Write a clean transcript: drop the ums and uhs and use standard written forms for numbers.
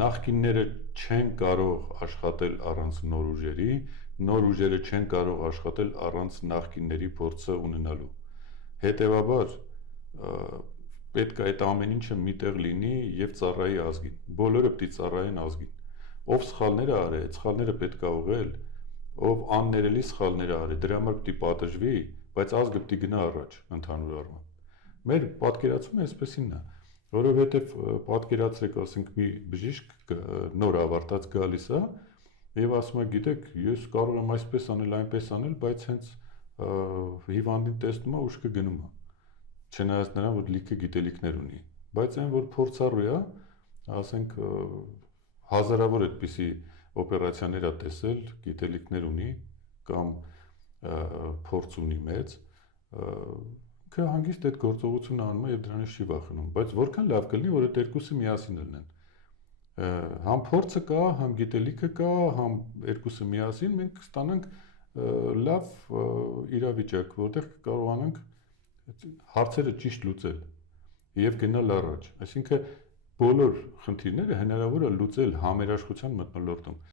նախկինները չեն կարող աշխատել առանց նոր ուժերի, նոր ուժերը չեն կարող աշխատել առանց նախկինների փորձը ունենալու։ Հետևաբար պետք է այդ ամեն ինչը միտեղ լինի եւ ծառայի ազգին։ Բոլորը պիտի ծառայեն ազգին։ Ով սխալներ է արել, այդ սխալները պետք է ուղղել, ով աններելի սխալներ է արել, դրա համար պիտի պատժվի, բայց ազգը պիտի գնա առաջ ընդհանուր առմամբ։ Մեր պատկերացումը այսպեսին է, որովհետեւ պատկերացրեք, ասենք մի բժիշկ նոր ավարտած գալիս է եւ ասում է, գիտեք, ես կարող եմ այսպես անել, այնպես անել, բայց հենց հիվանդին տեսնում է ուշքը գնում է։ Չնայած նրան, որ լիքը գիտելիքներ ունի, բայց այն որ փորձառու է, ասենք հազարավոր այդպիսի օպերացիաներ է տեսել, գիտելիքներ ունի կամ փորձ ունի մեծ, ինքը հանգիստ այդ գործողությունը անում է եւ դրանից չի վախենում, բայց որքան լավ կլինի, որ այդ երկուսը միասին լինեն։ Համ փորձը կա, համ գիտելիքը կա, համ երկուսը միասին մենք կստանանք լավ իրավիճակ, որտեղ կարողանանք հարցերը ճիշտ լուծել եւ գնալ առաջ։ Այսինքն բոլոր խնդիրները հնարավոր է լուծել համերաշխության մթնոլորտում։